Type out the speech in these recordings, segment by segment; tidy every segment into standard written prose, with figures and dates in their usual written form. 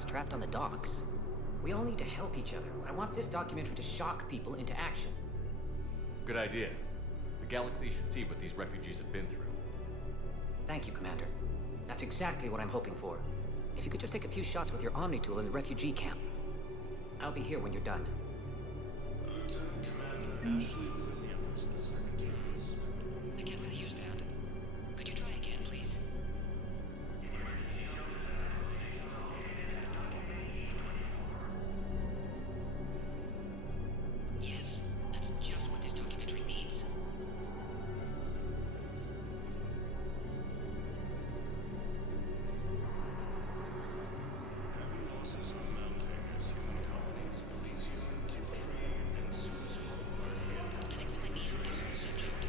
Aerotots trapped on the docks. We all need to help each other. I want this documentary to shock people into action. Good idea. The galaxy should see what these refugees have been through. Thank you, Commander. That's exactly what I'm hoping for. If you could just take a few shots with your Omni tool in the refugee camp. I'll be here when you're done. Lieutenant Commander Ashley Williams, the second unit's. I can't really use that. Could you try again, please? Yes, that's just what this documentary needs. Heavy losses are mounting as human colonies of Elysium, Tiltree, and Susan are hit. I think we might need a different subject.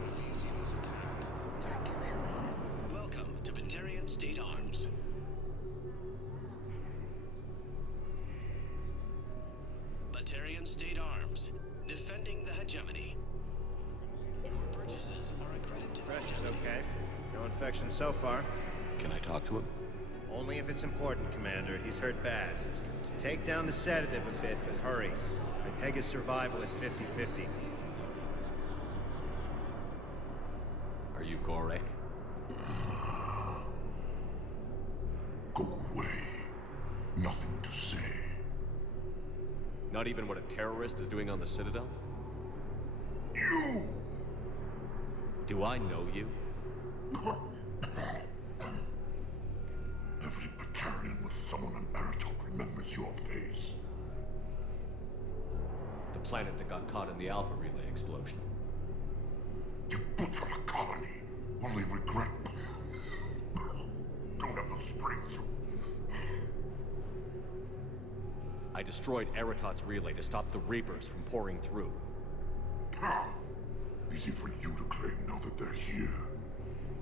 Elysium is attacked. Thank you, human. Welcome to Batarian State Arms. Batarian State Arms, defending the hegemony. Your purchases are a credit to the Pressure's hegemony. okay. No infection so far. Can I talk to him? Only if it's important, Commander. He's hurt bad. Take down the sedative a bit, but hurry. I peg his survival at 50-50. Are you Gorek? Go away. Nothing to say. Not even what a terrorist is doing on the Citadel? You! Do I know you? Every Batarian with someone on Aerotok remembers your face. The planet that got caught in the Alpha Relay explosion. You butcher a colony, only regret. Don't have the strength to... I destroyed Aerotot's relay to stop the Reapers from pouring through. Ah, easy for you to claim now that they're here.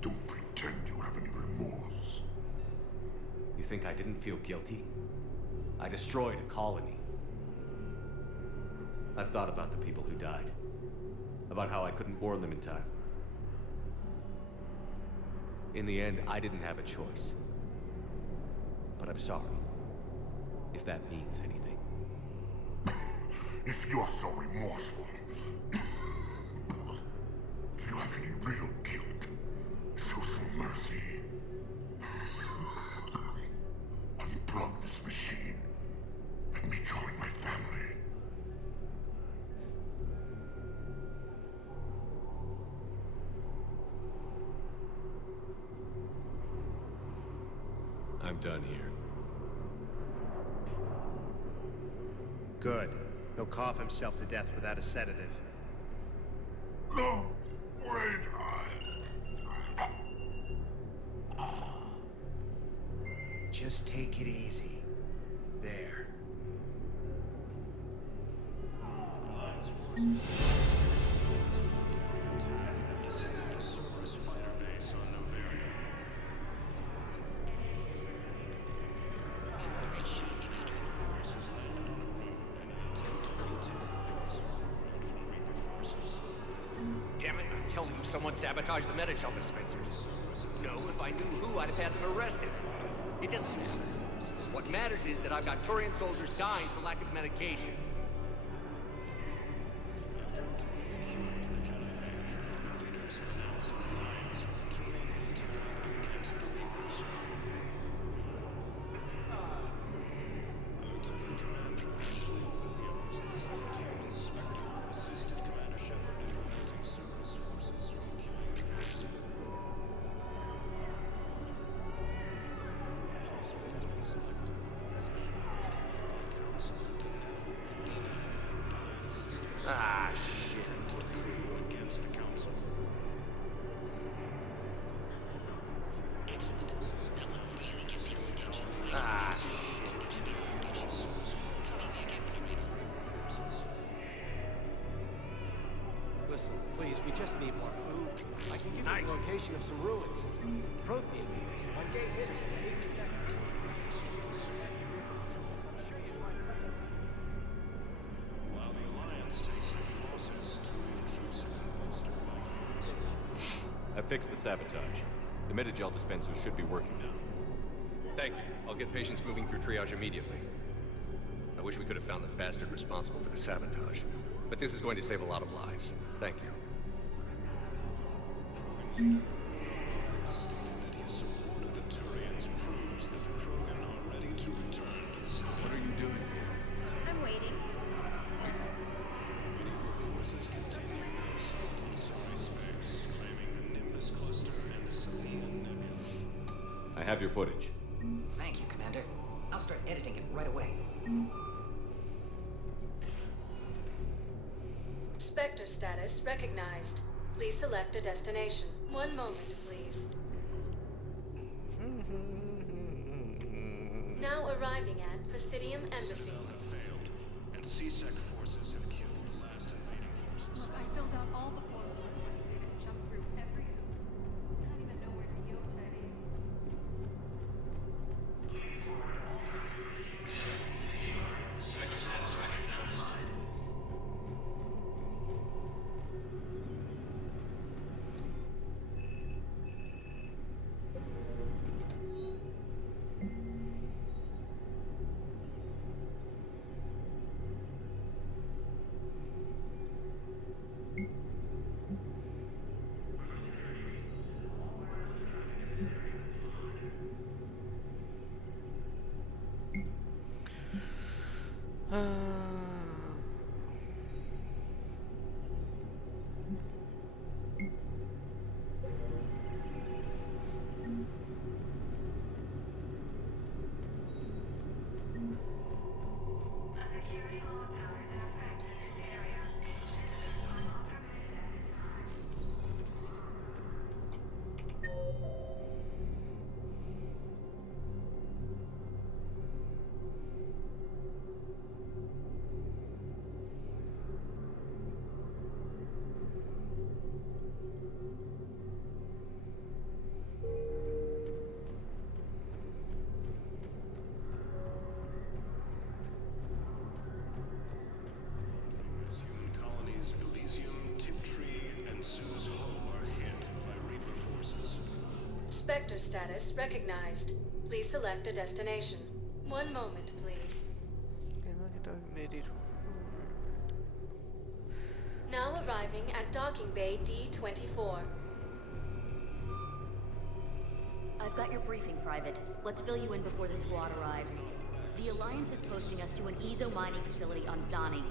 Don't pretend you have any remorse. You think I didn't feel guilty? I destroyed a colony. I've thought about the people who died. About how I couldn't warn them in time. In the end, I didn't have a choice. But I'm sorry. If that means anything. If you're so remorseful, if you have any real guilt, show some mercy. Unplug this machine. Let me join my family. I'm done here. Good. He'll cough himself to death without a sedative. No! Wait! Just take it easy. There. Attack that descended a Cerberus fighter base on Noveria. Great shot, Commander. Forces landed on a moon and an attempt to retake it was ground from Reaper forces. Damn it, I'm telling you, someone sabotaged the Metashop dispensers. No, if I knew who, I'd have had them arrested. It doesn't matter. What matters is that I've got Turian soldiers dying for lack of medication. Leaders announced an alliance with the Turian military against the Reapers. Lieutenant Commander Ashley Williams, the second human Spectre, assisted Commander Shepard in preventing Cerberus forces from killing the Reapers. Hospital has been selected. Position occupied by Council of D9. D9 assistance. Ah, shit. Attempt to coup against the Council. Excellent. That will really get people's attention. Ah, Get your data footage. Come meet me again when you're ready. Listen, please, we just need more food. I can give you the location of some ruins. Prothean units on gate hidden in the Hades Nexus. I'm sure you'd find something. While the Alliance takes heavy losses, Turian troops have been bolstered by units. I've fixed the sabotage. The Metagel dispensers should be working now. Thank you. I'll get patients moving through triage immediately. I wish we could have found the bastard responsible for the sabotage. But this is going to save a lot of lives. Thank you. That his support of the Turians proves that the Krogan are ready to return to the city. What are you doing here? I'm waiting. Many of your forces continue their assault on Sari space, claiming the Nimbus cluster and the Selenian Nebula. I have your footage. Thank you, Commander. I'll start editing it right away. Spectre status recognized. Please select a destination. One moment, please. Now arriving at Presidium Embassy. Citadel have failed, and CSEC forces have killed the last invading forces. Look, I filled out all the forms requested and jumped through every hoop. I don't even know where Ryota is. Human colonies Elysium, Tiptree, and Zuz Ho are hit by Reaper forces. Spectre status recognized. Please select a destination. One moment, please. Now arriving at Docking Bay D-24. I've got your briefing, Private. Let's fill you in before the squad arrives. The Alliance is posting us to an Ezo mining facility on Zani.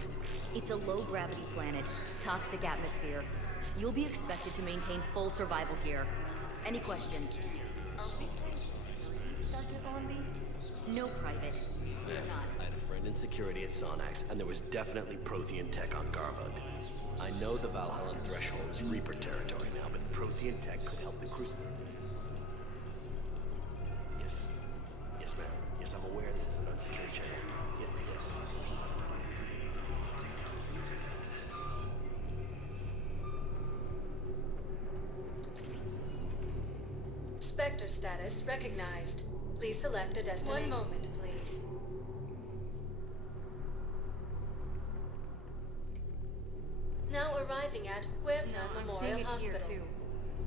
It's a low-gravity planet, toxic atmosphere. You'll be expected to maintain full survival gear. Any questions? Sergeant Ormby? No, Private. We're not. I had a friend in security at Sonax, and there was definitely Prothean tech on Garvug. I know the Valhallan threshold is Reaper territory now, but Prothean tech could help the Crucible. Yes. Yes, ma'am. Yes, I'm aware this is an unsecured channel. Yes. Spectre status recognized. Please select a destination. One moment, please. Now arriving at Huerta I'm Memorial seeing it here Hospital. too.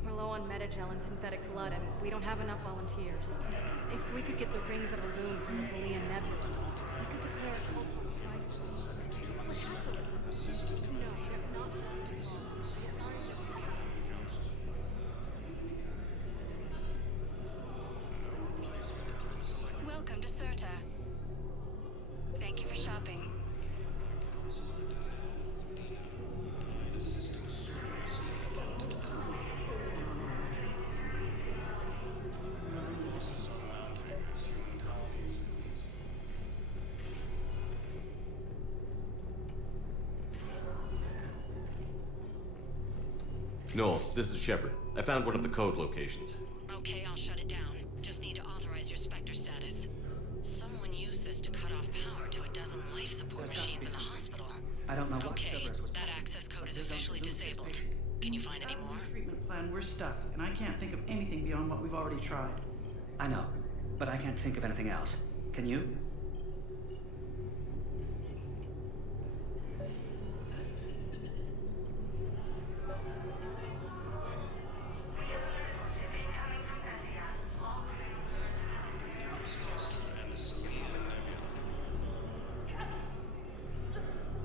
We're low on Metagel and synthetic blood, and we don't have enough volunteers. If we could get the rings of Elune from the Selenian Nebula, we could declare a cultural crisis. People would have to listen. No, they're not going to fall. Welcome to Serta. Thank you for shopping. Knowles, this is Shepard. I found one of the code locations. Okay, I'll shut it down. Just need to authorize your Spectre status. Someone used this to cut off power to a dozen life support machines in the hospital. I don't know what Okay, Cerberus was. that access code is officially disabled. Can you find any more? Treatment plan, we're stuck, and I can't think of anything beyond what we've already tried. I know, but I can't think of anything else. Can you?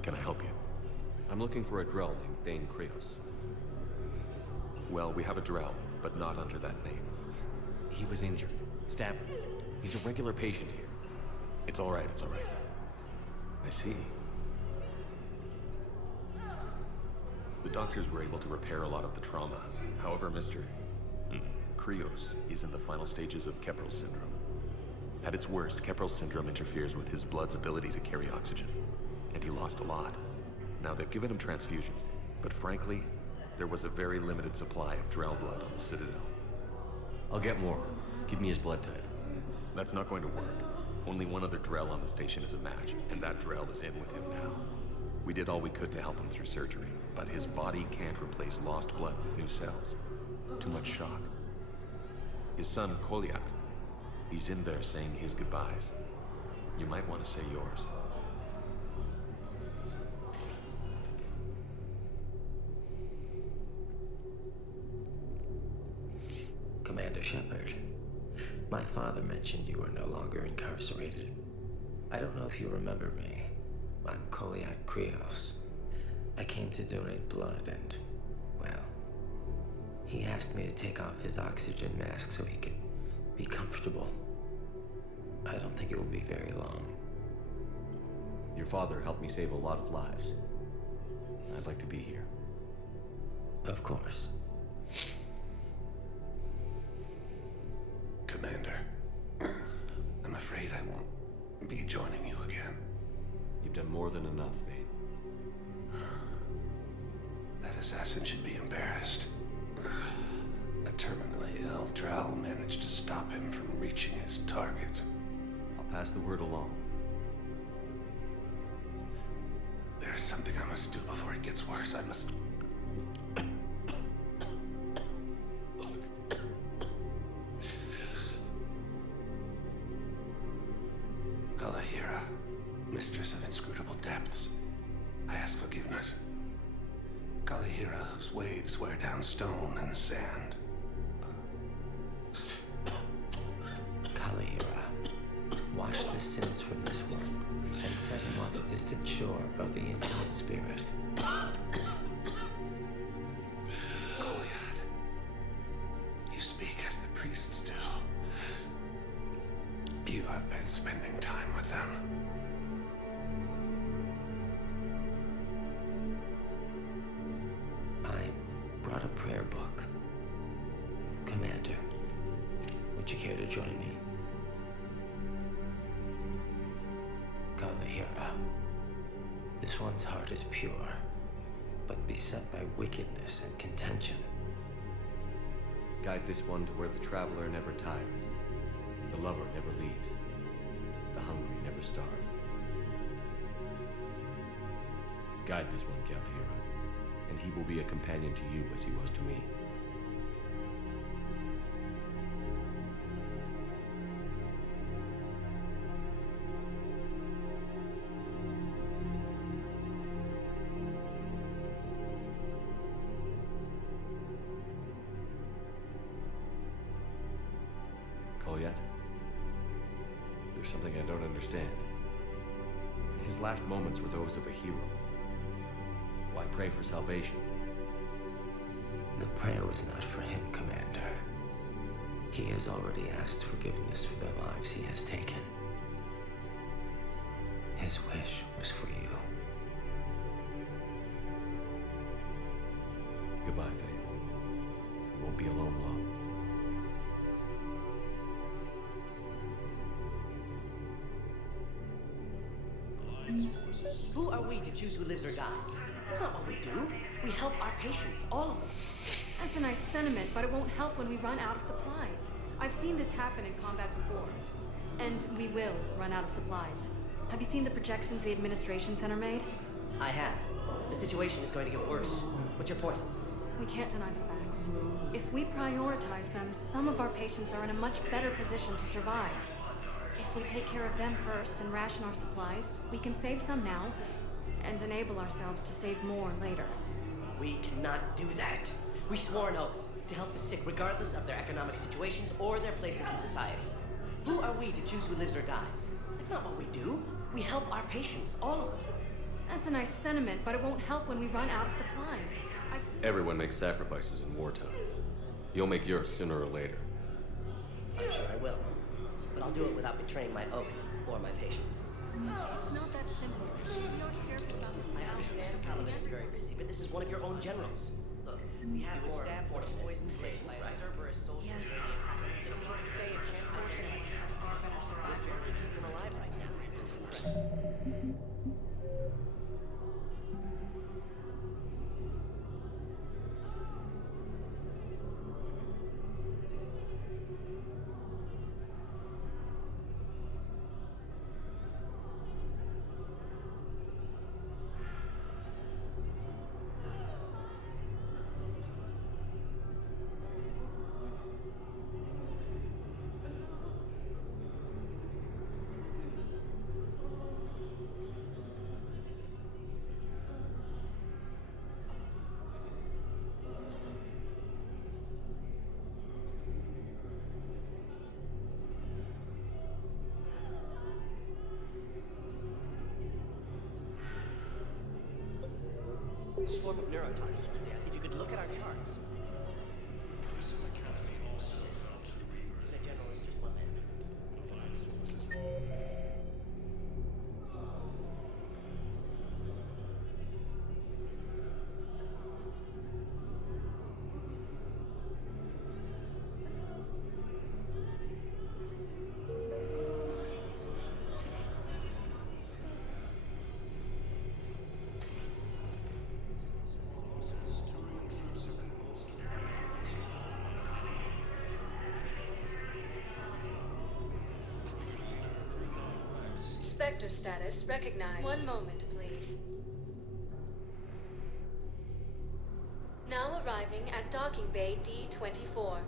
can I help you? I'm looking for a Drell named Thane Krios. Well, we have a Drell, but not under that name. He was injured. Stabbed. He's a regular patient here. It's all right, it's all right. I see. The doctors were able to repair a lot of the trauma. However, Mr. Krios is in the final stages of Keppel syndrome. At its worst, Keppel syndrome interferes with his blood's ability to carry oxygen, and he lost a lot. Now, they've given him transfusions, but frankly, there was a very limited supply of Drell blood on the Citadel. I'll get more. Give me his blood type. That's not going to work. Only one other Drell on the station is a match, and that Drell is in with him now. We did all we could to help him through surgery, but his body can't replace lost blood with new cells. Too much shock. His son, Kolyat, he's in there saying his goodbyes. You might want to say yours. Commander Shepard, my father mentioned you were no longer incarcerated. I don't know if you remember me. I'm Kolyat Krios. I came to donate blood and, well, he asked me to take off his oxygen mask so he could be comfortable. I don't think it will be very long. Your father helped me save a lot of lives. I'd like to be here. Of course. Commander, I'm afraid I won't be joining you again. You've done more than enough, Thane. That assassin should be embarrassed. A terminally ill Drell managed to stop him from reaching his target. I'll pass the word along. There's something I must do before it gets worse. I must... Kalahira, mistress of inscrutable depths, I ask forgiveness. Kalahira, whose waves wear down stone and sand. Kalahira, wash the sins from this one and set him on the distant shore of the infinite spirit. Kolyat, you speak as the priests do. You have been spending time with them. I brought a prayer book. Commander, would you care to join me? Kalahira, this one's heart is pure, but beset by wickedness and contention. Guide this one to where the traveler never tires, the lover never leaves, the hungry never starve. Guide this one, Kalahira, and he will be a companion to you as he was to me. Kolyat? There's something I don't understand. His last moments were those of a hero. Why pray for salvation? The prayer was not for him, Commander. He has already asked forgiveness for the lives he has taken. His wish was for you. Goodbye, Thane. You won't be alone long. Who are we to choose who lives or dies? That's not what we do. We help our patients, all of them. That's a nice sentiment, but it won't help when we run out of supplies. I've seen this happen in combat before. And we will run out of supplies. Have you seen the projections the administration center made? I have. The situation is going to get worse. What's your point? We can't deny the facts. If we prioritize them, some of our patients are in a much better position to survive. If we take care of them first and ration our supplies, we can save some now and enable ourselves to save more later. We cannot do that. We swore an oath to help the sick regardless of their economic situations or their places in society. Who are we to choose who lives or dies? That's not what we do. We help our patients, all of them. That's a nice sentiment, but it won't help when we run out of supplies. Everyone makes sacrifices in wartime. You'll make yours sooner or later. I'm sure I will. But I'll do it without betraying my oath or my patients. It's not that simple. We aren't careful about this. I understand Paladin is very busy, but this is one of your own generals. Look, we have more poisoned slaves by a Cerberus soldier. Yes. I don't mean to say it, but unfortunately, ones have far better survival. Keep him alive right now. Form of neurotoxin. If you could look at our charts. The general is just one man. Spectre status recognized. One moment, please. Now arriving at docking bay D-24.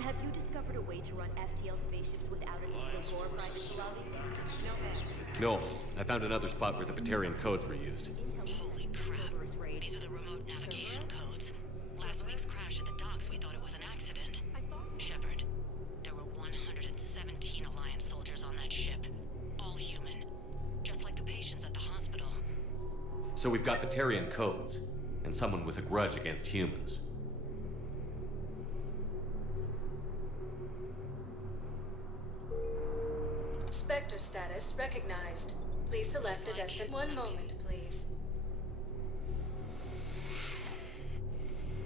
Have you discovered a way to run FTL spaceships without an EXO core, Private Palau? No, I found another spot where the Batarian codes were used. Holy crap. These are the remote navigation codes. Last week's crash at the docks, we thought it was an accident. Shepard, there were 117 Alliance soldiers on that ship. All human. Just like the patients at the hospital. So we've got Batarian codes, and someone with a grudge against humans. Spectre status recognized. Please select a destination. One moment, please.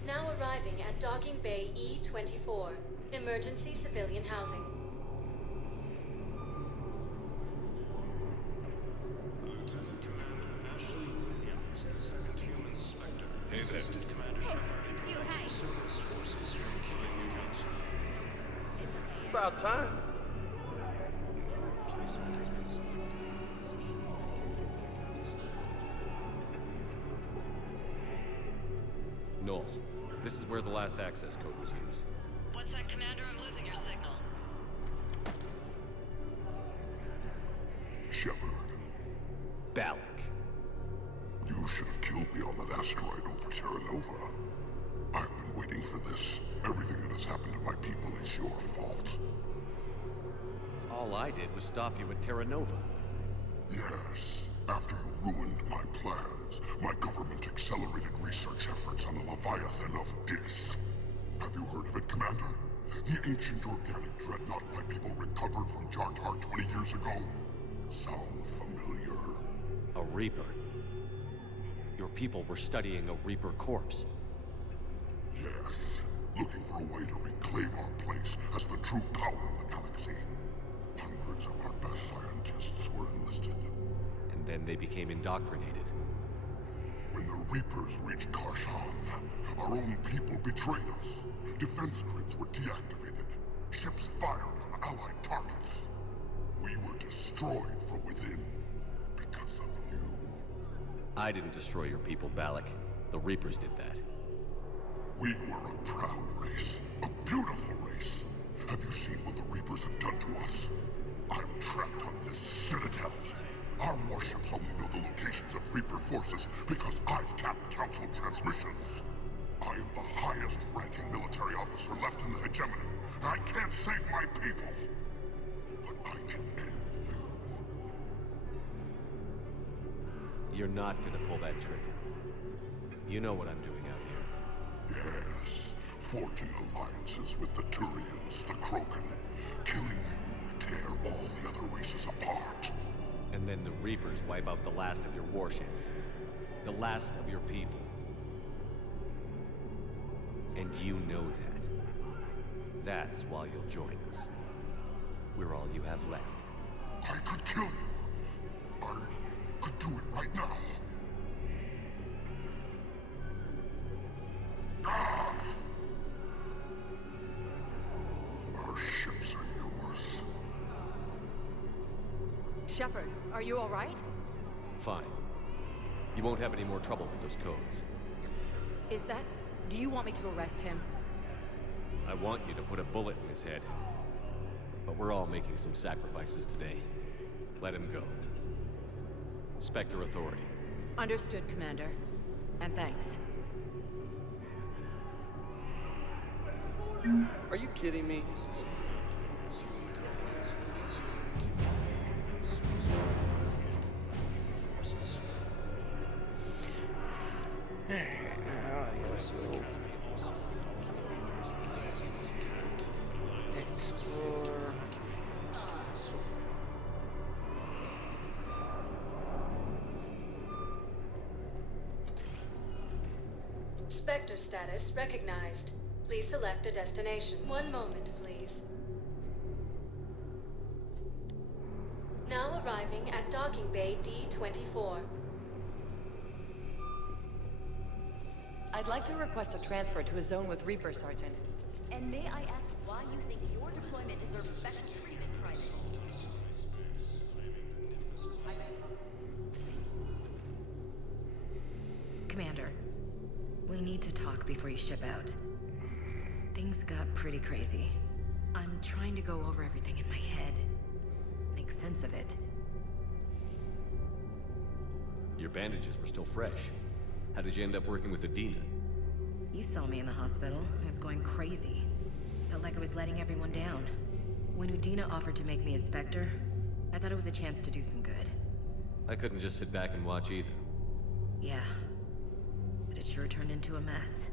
Now arriving at docking bay E-24. Emergency civilian housing. Lieutenant Commander Ashley Williams, the second human Spectre, assisted Commander Shepard in service forces from Killing Council. About time. Knowles, this is where the last access code was used. What's that, Commander? I'm losing your signal. Shepard, Balak. you should have killed me on that asteroid over Terra Nova. I've been waiting for this. Everything that has happened to my people is your fault. All I did was stop you at Terra Nova. Yes, after you ruined my plans, my government accelerated research efforts on the Leviathan of Dis. Have you heard of it, Commander? The ancient organic dreadnought my people recovered from Jar Jar 20 years ago? Sound familiar? A Reaper. Your people were studying a Reaper corpse. Yes, looking for a way to reclaim our place as the true power of the galaxy. Hundreds of our best scientists were enlisted. And then they became indoctrinated. When the Reapers reached Karshan, our own people betrayed us. Defense grids were deactivated. Ships fired on Allied targets. We were destroyed from within because of you. I didn't destroy your people, Balak. The Reapers did that. We were a proud race. A beautiful race. Have you seen what the Reapers have done to us? I'm trapped on this citadel. Our warships only know the locations of Reaper forces because I've tapped Council transmissions. I am the highest-ranking military officer left in the hegemony. I can't save my people. But I can end you. You're not gonna pull that trigger. You know what I'm doing out here. Yes, forging alliances with the Turians, the Krogan. Killing you will tear all the other races apart. And then the Reapers wipe out the last of your warships. The last of your people. And you know that. That's why you'll join us. We're all you have left. I could kill you. I could do it right now. Ah! Our ships are yours. Shepard, are you all right? Fine. You won't have any more trouble with those codes. Is that... Do you want me to arrest him? I want you to put a bullet in his head. But we're all making some sacrifices today. Let him go. Spectre Authority. Understood, Commander. And thanks. Are you kidding me? Spectre status recognized. Please select a destination. One moment, please. Now arriving at Docking Bay D-24. I'd like to request a transfer to a zone with Reaper, Sergeant. And may I ask why you think your deployment deserves special treatment, Private? Commander, we need to talk before you ship out. Things got pretty crazy. I'm trying to go over everything in my head. Make sense of it. Your bandages were still fresh. How did you end up working with Adina? You saw me in the hospital. I was going crazy. Felt like I was letting everyone down. When Udina offered to make me a Spectre, I thought it was a chance to do some good. I couldn't just sit back and watch either. Yeah. But it sure turned into a mess.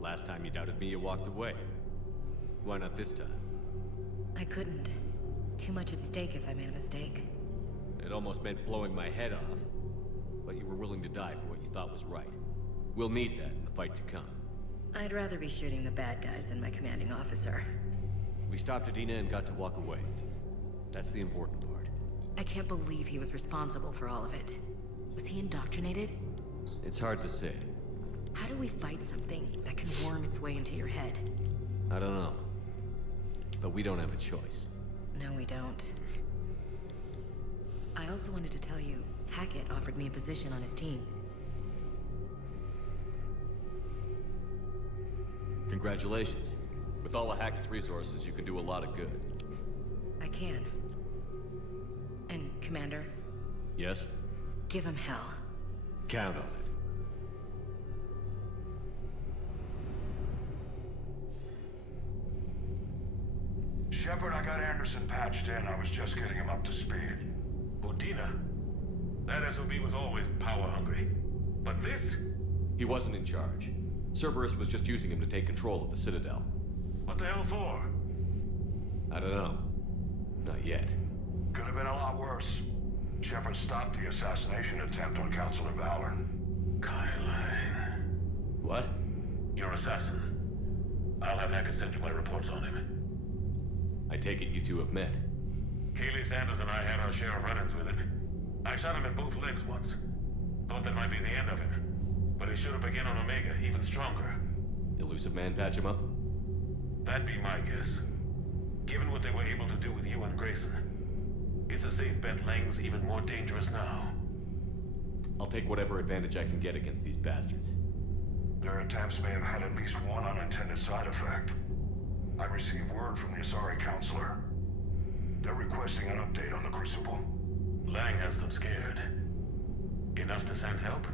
Last time you doubted me, you walked away. Why not this time? I couldn't. Too much at stake if I made a mistake. It almost meant blowing my head off. But you were willing to die for what you thought was right. We'll need that in the fight to come. I'd rather be shooting the bad guys than my commanding officer. We stopped Adina and got to walk away. That's the important part. I can't believe he was responsible for all of it. Was he indoctrinated? It's hard to say. How do we fight something that can worm its way into your head? I don't know. But we don't have a choice. No, we don't. I also wanted to tell you, Hackett offered me a position on his team. Congratulations. With all of Hackett's resources, you can do a lot of good. I can. And, Commander? Yes? Give him hell. Count on it. Shepard, I got Anderson patched in. I was just getting him up to speed. Udina? That SOB was always power-hungry. But this? He wasn't in charge. Cerberus was just using him to take control of the Citadel. What the hell for? I don't know. Not yet. Could have been a lot worse. Shepard stopped the assassination attempt on Councilor Valorn. Kyline. What? Your assassin. I'll have Hackett send you my reports on him. I take it you two have met. Keely Sanders and I had our share of run-ins with him. I shot him in both legs once. Thought that might be the end of him. But he should have begun on Omega, even stronger. Elusive Man patch him up? That'd be my guess. Given what they were able to do with you and Grayson. It's a safe bet Lang's even more dangerous now. I'll take whatever advantage I can get against these bastards. Their attempts may have had at least one unintended side effect. I received word from the Asari Councilor. They're requesting an update on the Crucible. Lang has them scared. Enough to send help?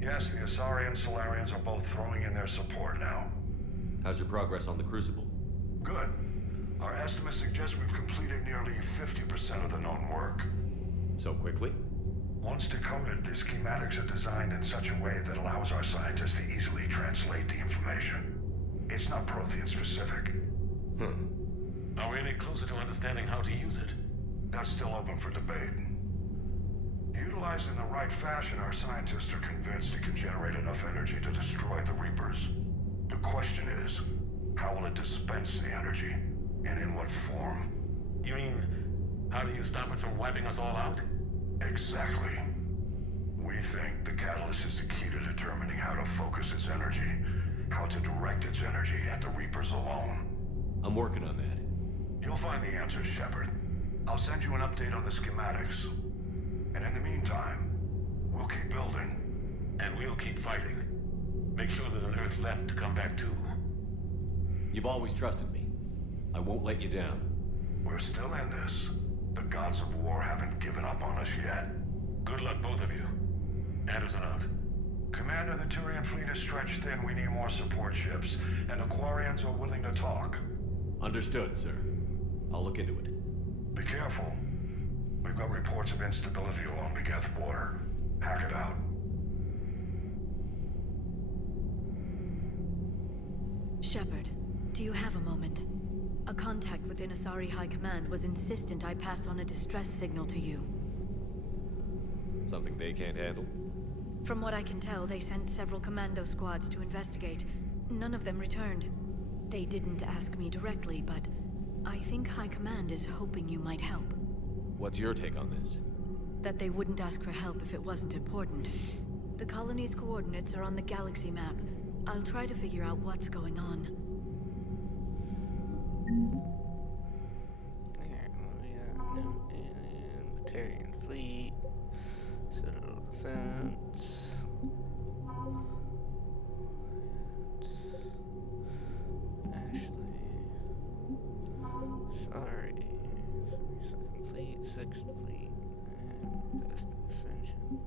Yes, the Asari and Solarians are both throwing in their support now. How's your progress on the Crucible? Good. Our estimates suggest we've completed nearly 50% of the known work. So quickly? Once decoded, the schematics are designed in such a way that allows our scientists to easily translate the information. It's not Prothean specific. Are we any closer to understanding how to use it? That's still open for debate. Utilized in the right fashion, our scientists are convinced it can generate enough energy to destroy the Reapers. The question is, how will it dispense the energy? And in what form? You mean, how do you stop it from wiping us all out? Exactly. We think the catalyst is the key to determining how to focus its energy, how to direct its energy at the Reapers alone. I'm working on that. You'll find the answers, Shepard. I'll send you an update on the schematics. And in the meantime, we'll keep building. And we'll keep fighting. Make sure there's an Earth left to come back to. You've always trusted me. I won't let you down. We're still in this. The gods of war haven't given up on us yet. Good luck, both of you. Anderson out. Commander, the Turian fleet is stretched thin. We need more support ships. And the Quarians are willing to talk. Understood, sir. I'll look into it. Be careful. We've got reports of instability along the Geth border. Hack it out. Shepard, do you have a moment? A contact within Asari High Command was insistent I pass on a distress signal to you. Something they can't handle? From what I can tell, they sent several commando squads to investigate. None of them returned. They didn't ask me directly, but I think High Command is hoping you might help. What's your take on this? That they wouldn't ask for help if it wasn't important. The colony's coordinates are on the galaxy map. I'll try to figure out what's going on. New alien, Batarian fleet, Citadel defense. Ashley. Sorry. 2nd Fleet, 6th Fleet, and Destin Ascension.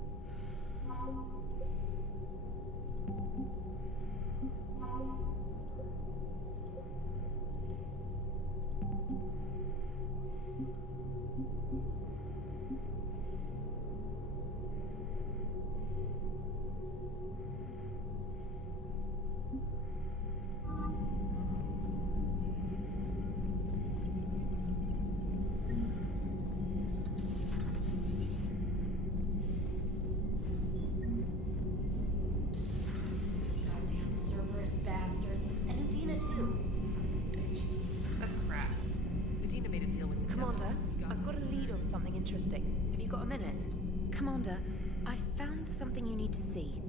Commander, I found something you need to see.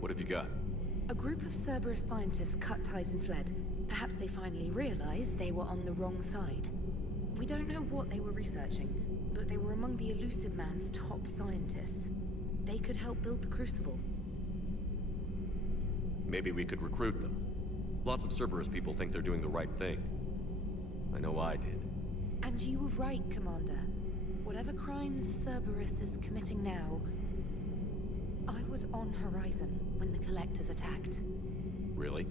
What have you got? A group of Cerberus scientists cut ties and fled. Perhaps they finally realized they were on the wrong side. We don't know what they were researching, but they were among the Elusive Man's top scientists. They could help build the Crucible. Maybe we could recruit them. Lots of Cerberus people think they're doing the right thing. I know I did. And you were right, Commander. Whatever crimes Cerberus is committing now, I was on Horizon when the Collectors attacked. Really?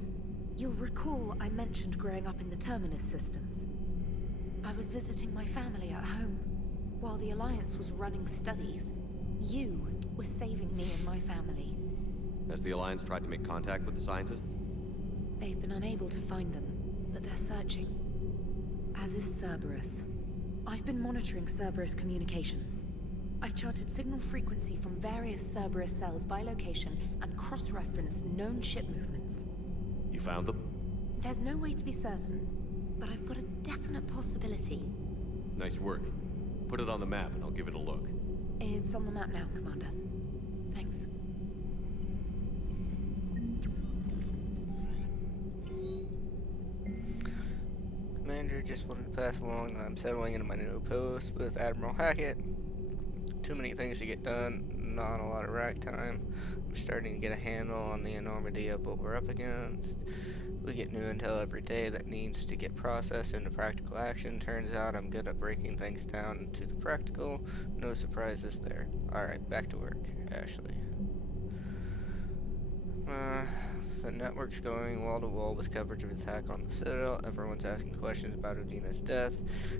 You'll recall I mentioned growing up in the Terminus systems. I was visiting my family at home. While the Alliance was running studies, you were saving me and my family. Has the Alliance tried to make contact with the scientists? They've been unable to find them, but they're searching. As is Cerberus. I've been monitoring Cerberus communications. I've charted signal frequency from various Cerberus cells by location and cross-referenced known ship movements. You found them? There's no way to be certain, but I've got a definite possibility. Nice work. Put it on the map and I'll give it a look. It's on the map now, Commander. Thanks. Commander, just wanted to pass along that I'm settling into my new post with Admiral Hackett. Too many things to get done, not a lot of rack time. I'm starting to get a handle on the enormity of what we're up against. We get new intel every day that needs to get processed into practical action. Turns out I'm good at breaking things down to the practical. No surprises there. Alright, back to work. Ashley. The network's going wall-to-wall with coverage of attack on the Citadel. Everyone's asking questions about Udina's death.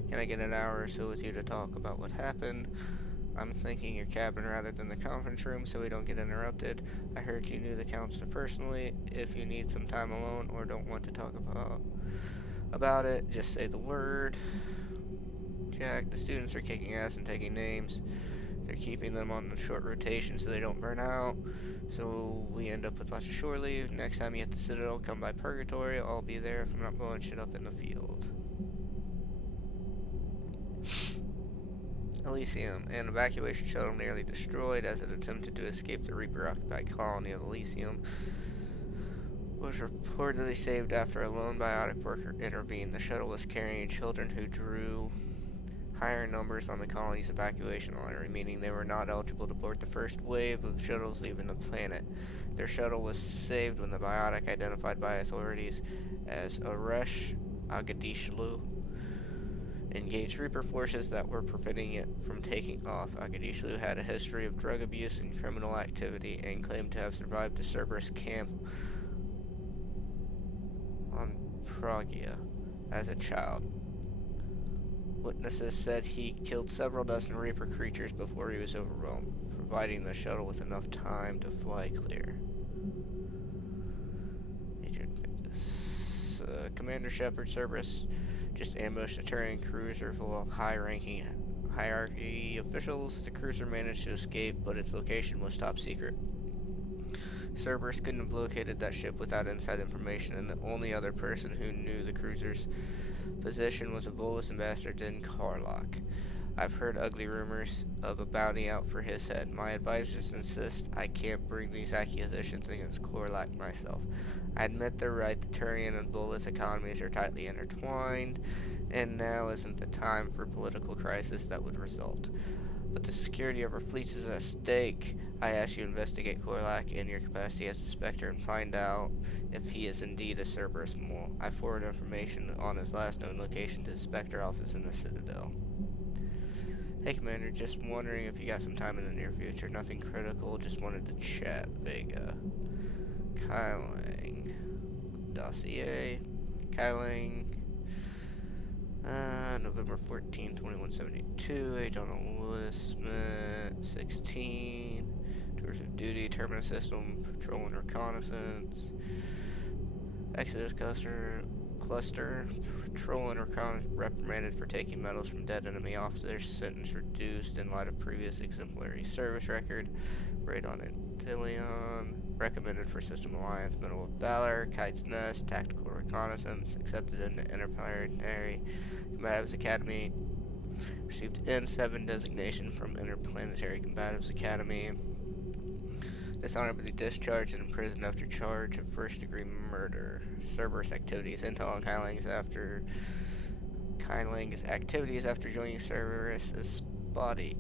Can I get an hour or so with you to talk about what happened? I'm thinking your cabin rather than the conference room so we don't get interrupted. I heard you knew the counselor personally. If you need some time alone or don't want to talk about it, just say the word. Jack, the students are kicking ass and taking names. They're keeping them on the short rotation so they don't burn out. So we end up with lots of shore leave. Next time you hit the Citadel, come by Purgatory. I'll be there if I'm not blowing shit up in the field. Elysium. An evacuation shuttle nearly destroyed as it attempted to escape the Reaper-occupied colony of Elysium was reportedly saved after a lone biotic worker intervened. The shuttle was carrying children who drew higher numbers on the colony's evacuation lottery, meaning they were not eligible to board the first wave of shuttles leaving the planet. Their shuttle was saved when the biotic, identified by authorities as Aresh Agadishlu, engaged Reaper forces that were preventing it from taking off. Agadishlu had a history of drug abuse and criminal activity and claimed to have survived the Cerberus camp on Pragia as a child. Witnesses said he killed several dozen Reaper creatures before he was overwhelmed, providing the shuttle with enough time to fly clear. Agent Victus. Commander Shepard, Cerberus just ambushed a Turian cruiser full of high-ranking hierarchy officials. The cruiser managed to escape, but its location was top secret. Cerberus couldn't have located that ship without inside information, and the only other person who knew the cruiser's position was a Volus ambassador, Din Karlach. I've heard ugly rumors of a bounty out for his head. My advisors insist I can't bring these accusations against Karlach myself. I admit they're right, the Turian and Volus economies are tightly intertwined, and now isn't the time for political crisis that would result. But the security of our fleets is at stake. I ask you to investigate Karlach in your capacity as a Spectre and find out if he is indeed a Cerberus mole. I forward information on his last known location to the Spectre office in the Citadel. Hey Commander, just wondering if you got some time in the near future. Nothing critical, just wanted to chat. Vega. Kyling. Dossier. Kyling. November 14, 2172. Agent enlistment 16. Tours of duty. Terminus system. Patrol and reconnaissance. Exodus cluster. Patrol and reconnaissance reprimanded for taking medals from dead enemy officers. Sentence reduced in light of previous exemplary service record. Raid on Antilion. Recommended for System Alliance. Medal of Valor. Kite's Nest. Tactical reconnaissance. Accepted into Interplanetary Combatives Academy. Received N7 designation from Interplanetary Combatives Academy. Dishonorably discharged and imprisoned after charge of first-degree murder. Cerberus activities. Intel on Kyling's activities after joining Cerberus' body.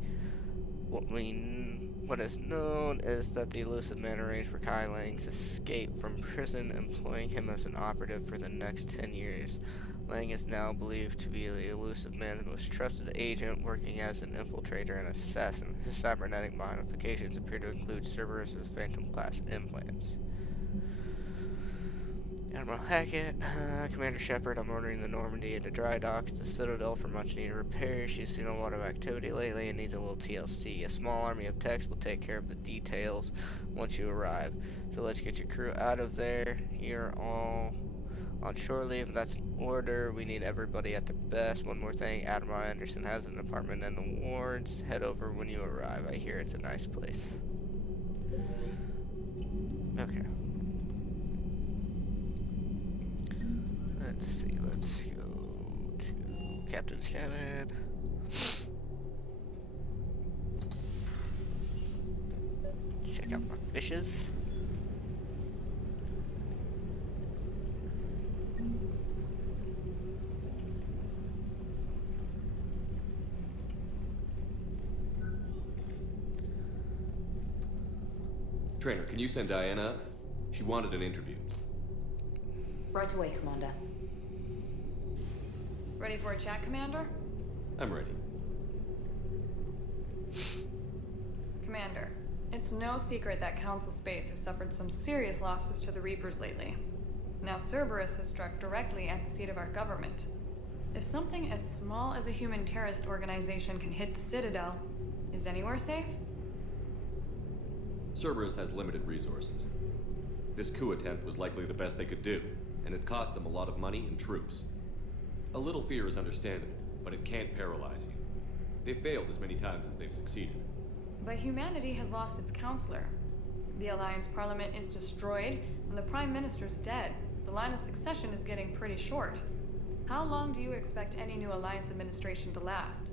What is known is that the elusive man arranged for Kyling's escape from prison, employing him as an operative for the next 10 years. Lang is now believed to be the elusive man's most trusted agent, working as an infiltrator and assassin. His cybernetic modifications appear to include Cerberus' Phantom-class implants. Admiral Hackett, Commander Shepard, I'm ordering the Normandy into dry dock at the Citadel for much-needed repairs. She's seen a lot of activity lately and needs a little TLC. A small army of techs will take care of the details once you arrive. So let's get your crew out of there. You're all on shore leave. That's an order. We need everybody at their best. One more thing, Admiral Anderson has an apartment in the wards. Head over when you arrive. I hear it's a nice place. Okay. Let's see, let's go to Captain's cabin. Check out my fishes. Trainer, can you send Diana up? She wanted an interview. Right away, Commander. Ready for a chat, Commander? I'm ready. Commander, it's no secret that Council Space has suffered some serious losses to the Reapers lately. Now Cerberus has struck directly at the seat of our government. If something as small as a human terrorist organization can hit the Citadel, Is anywhere safe? Cerberus has limited resources. This coup attempt was likely the best they could do, and it cost them a lot of money and troops. A little fear is understandable, but it can't paralyze you. They've failed as many times as they've succeeded. But humanity has lost its counselor. The Alliance Parliament is destroyed, and the Prime Minister's dead. The line of succession is getting pretty short. How long do you expect any new Alliance administration to last?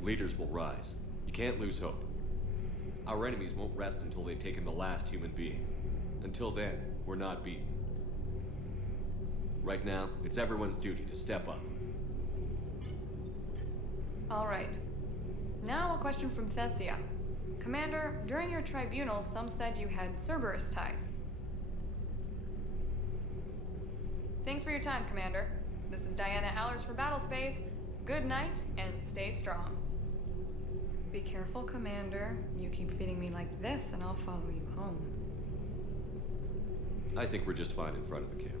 Leaders will rise. You can't lose hope. Our enemies won't rest until they've taken the last human being. Until then, we're not beaten. Right now, it's everyone's duty to step up. All right. Now a question from Thessia. Commander, during your tribunal, some said you had Cerberus ties. Thanks for your time, Commander. This is Diana Allers for Battlespace. Good night, and stay strong. Be careful, Commander. You keep feeding me like this, and I'll follow you home. I think we're just fine in front of the camera.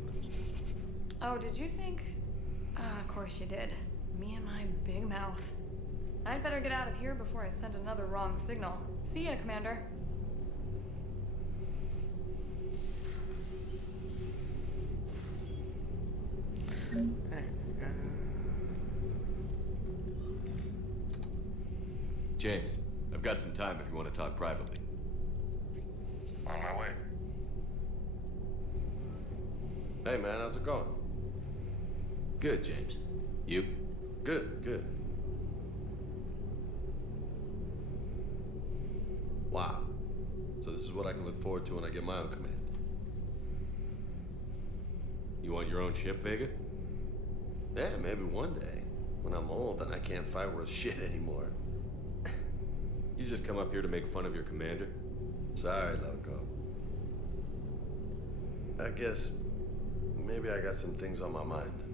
Oh, did you think? Of course you did. Me and my big mouth. I'd better get out of here before I send another wrong signal. See ya, Commander. James, I've got some time if you want to talk privately. On my way. Hey man, how's it going? Good, James. You? Good, good. Wow. So this is what I can look forward to when I get my own command. You want your own ship, Vega? Yeah, maybe one day. When I'm old and I can't fight worth shit anymore. You just come up here to make fun of your commander? Sorry, Loco. I guess maybe I got some things on my mind.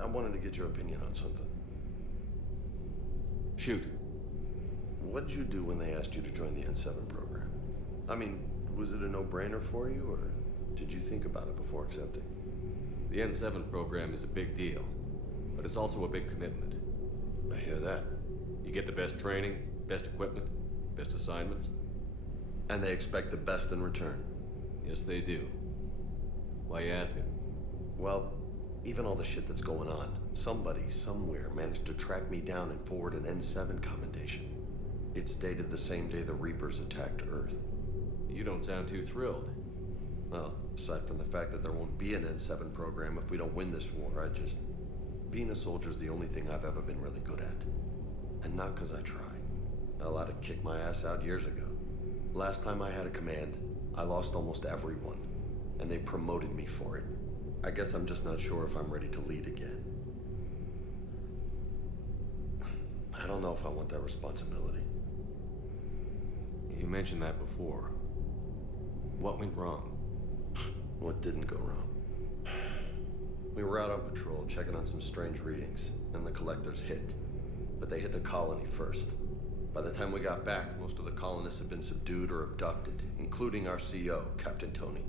I wanted to get your opinion on something. Shoot. What did you do when they asked you to join the N7 program? I mean, was it a no-brainer for you, or did you think about it before accepting? The N7 program is a big deal, but it's also a big commitment. I hear that. You get the best training, best equipment, best assignments. And they expect the best in return. Yes, they do. Why you asking? Well, even all the shit that's going on, somebody somewhere managed to track me down and forward an N7 commendation. It's dated the same day the Reapers attacked Earth. You don't sound too thrilled. Well, aside from the fact that there won't be an N7 program if we don't win this war, being a soldier's the only thing I've ever been really good at. And not because I try. Hell, I'd have kicked my ass out years ago. Last time I had a command, I lost almost everyone. And they promoted me for it. I guess I'm just not sure if I'm ready to lead again. I don't know if I want that responsibility. You mentioned that before. What went wrong? What didn't go wrong? We were out on patrol, checking on some strange readings, and the collectors hit. But they hit the colony first. By the time we got back, most of the colonists had been subdued or abducted, including our CO, Captain Tony.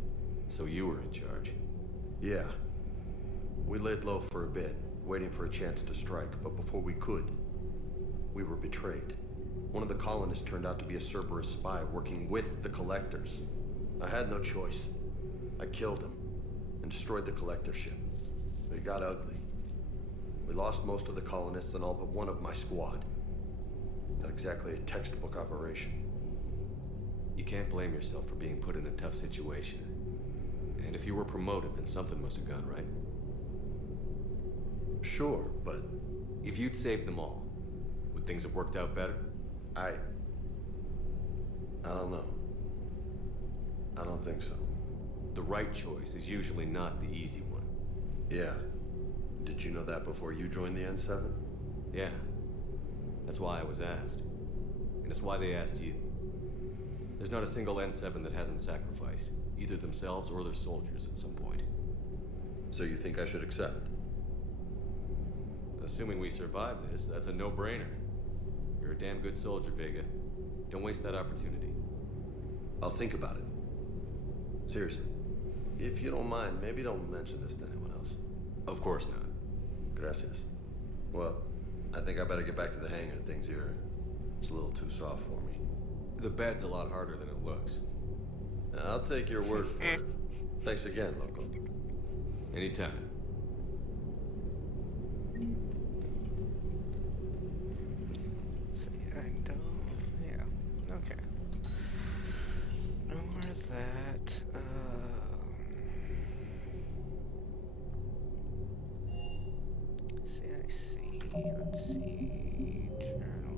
So you were in charge? Yeah. We laid low for a bit, waiting for a chance to strike, but before we could, we were betrayed. One of the colonists turned out to be a Cerberus spy working with the Collectors. I had no choice. I killed him and destroyed the Collector ship. But it got ugly. We lost most of the colonists and all but one of my squad. Not exactly a textbook operation. You can't blame yourself for being put in a tough situation. And if you were promoted, then something must have gone right. Sure, but... If you'd saved them all, would things have worked out better? I don't know. I don't think so. The right choice is usually not the easy one. Yeah. Did you know that before you joined the N7? Yeah. That's why I was asked. And it's why they asked you. There's not a single N7 that hasn't sacrificed, either themselves or their soldiers at some point. So you think I should accept? Assuming we survive this, that's a no-brainer. You're a damn good soldier, Vega. Don't waste that opportunity. I'll think about it. Seriously. If you don't mind, maybe don't mention this to anyone else. Of course not. Gracias. Well, I think I better get back to the hangar. Things here It's a little too soft for me. The bed's a lot harder than it looks. I'll take your word for it. Thanks again, Loco. Anytime. See, I don't. Yeah. Okay. Know where that. See, I see. Let's see. Journal.